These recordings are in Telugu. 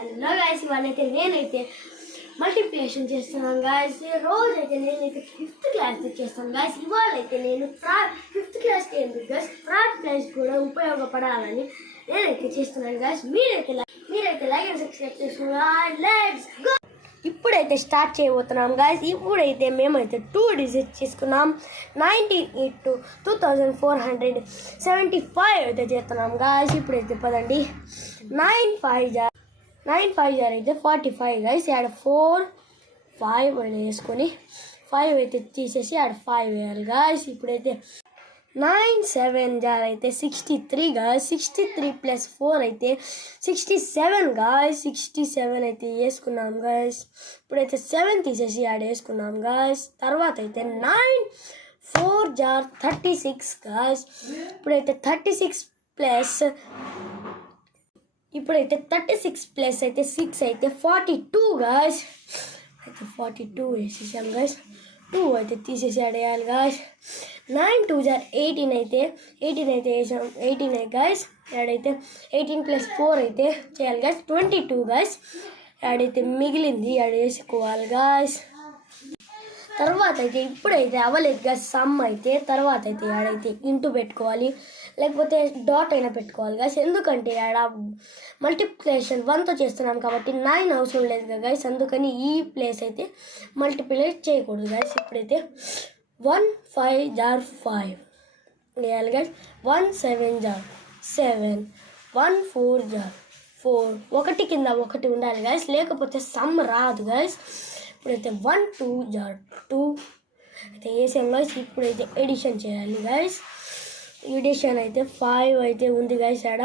హలో గాయస్, ఇవాళైతే నేనైతే మల్టిప్లికేషన్ చేస్తున్నాను గాయస్. రోజైతే నేనైతే 5th క్లాస్ చేస్తాను గాయస్. ఇవాళైతే నేను 5th క్లాస్కి ఎందుకు గాయస్ 3rd క్లాస్ కూడా ఉపయోగపడాలని నేనైతే చేస్తున్నాను గాయస్. మీరైతే లైక్ అండ్ సబ్స్క్రైబ్ చేసుకున్నాను. Let's go. ఇప్పుడైతే స్టార్ట్ చేయబోతున్నాం గాయస్. ఇప్పుడైతే మేమైతే 2 డిజిట్ చేసుకున్నాం. 19 into 2475 అయితే చేస్తున్నాం గాయస్. ఇప్పుడైతే పదండి. 9 5 అయితే 45 గాయస్. ఆడ 4 5 అయితే వేసుకొని 5 అయితే తీసేసి ఆడ 5 వేయాలి గాయస్. ఇప్పుడైతే 9 7 అయితే 63 గాయస్. 63 + 4 అయితే 67 గాయస్. 67 అయితే వేసుకున్నాం గాయస్. ఇప్పుడైతే 7 తీసేసి ఆడ వేసుకున్నాం గాయస్. తర్వాత అయితే 9 4 36 గాయస్. ఇప్పుడైతే 36 ప్లస్ అయితే 6 అయితే 42 గాయస్. అయితే 42 వేసేసాం గాయస్. 2 అయితే తీసేసి ఆడేయాలి గాయస్. 9 2 18 అయితే 18 అయితే వేసాం. 18 గాయస్. ఆడైతే 18 + 4 అయితే చేయాలి గాయస్. 22 గాయస్. ఆడైతే మిగిలింది ఆడ వేసుకోవాలి గాయస్. తర్వాత అయితే ఇప్పుడైతే అవ్వలేదు గాయస్ సమ్ అయితే. తర్వాత అయితే ఆడైతే ఇంటూ పెట్టుకోవాలి, లేకపోతే డాట్ అయినా పెట్టుకోవాలి గాయస్. ఎందుకంటే ఆడ మల్టిప్లికేషన్ 1తో చేస్తున్నాం కాబట్టి 9 అవసరం లేదు కదా గాయస్. అందుకని ఈ ప్లేస్ అయితే మల్టిప్లై చేయకూడదు గాయస్. ఇప్పుడైతే 1 5 5 వేయాలి గాయస్. 1 7 7 1 4 4 ఒకటి కింద ఒకటి ఉండాలి గాయస్, లేకపోతే సమ్ రాదు గాయస్. ఇప్పుడైతే 1 2 2 అయితే వేసాం గాయస్. ఇప్పుడైతే ఎడిషన్ చేయాలి గాయస్. ఎడిషన్ అయితే 5 అయితే ఉంది గాయస్. ఆడ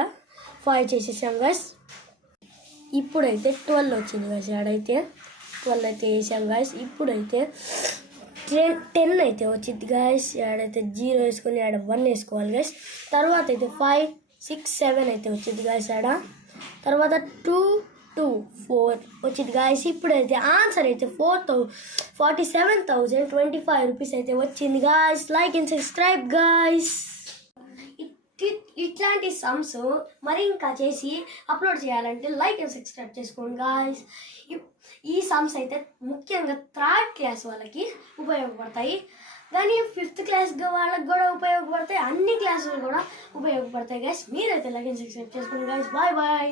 5 చేసేసాం గాయస్. ఇప్పుడైతే 12 వచ్చింది గాయస్. ఆడైతే 12 అయితే వేసాం గాయస్. ఇప్పుడైతే 10 అయితే వచ్చింది గాయస్. ఆడైతే 0 వేసుకొని ఆడ 1 వేసుకోవాలి గాయస్. తర్వాత అయితే 5 6 7 అయితే వచ్చింది గాయస్. ఆడ తర్వాత 2 2 4 వచ్చింది గాయస్. ఇప్పుడైతే ఆన్సర్ అయితే 47,025 రూపీస్ అయితే వచ్చింది guys. Like and subscribe guys. ఇట్లాంటి సమ్స్ మరి ఇంకా చేసి అప్లోడ్ చేయాలంటే లైక్ అండ్ సబ్స్క్రైబ్ చేసుకోండి గాయస్. ఈ సమ్స్ అయితే ముఖ్యంగా 3rd క్లాస్ వాళ్ళకి ఉపయోగపడతాయి, కానీ 5th క్లాస్ వాళ్ళకి కూడా ఉపయోగపడతాయి. అన్ని క్లాసులు కూడా ఉపయోగపడతాయి గాయస్. మీరైతే లైక్ అండ్ సబ్స్క్రైబ్ చేసుకోండి గాయస్. Bye bye.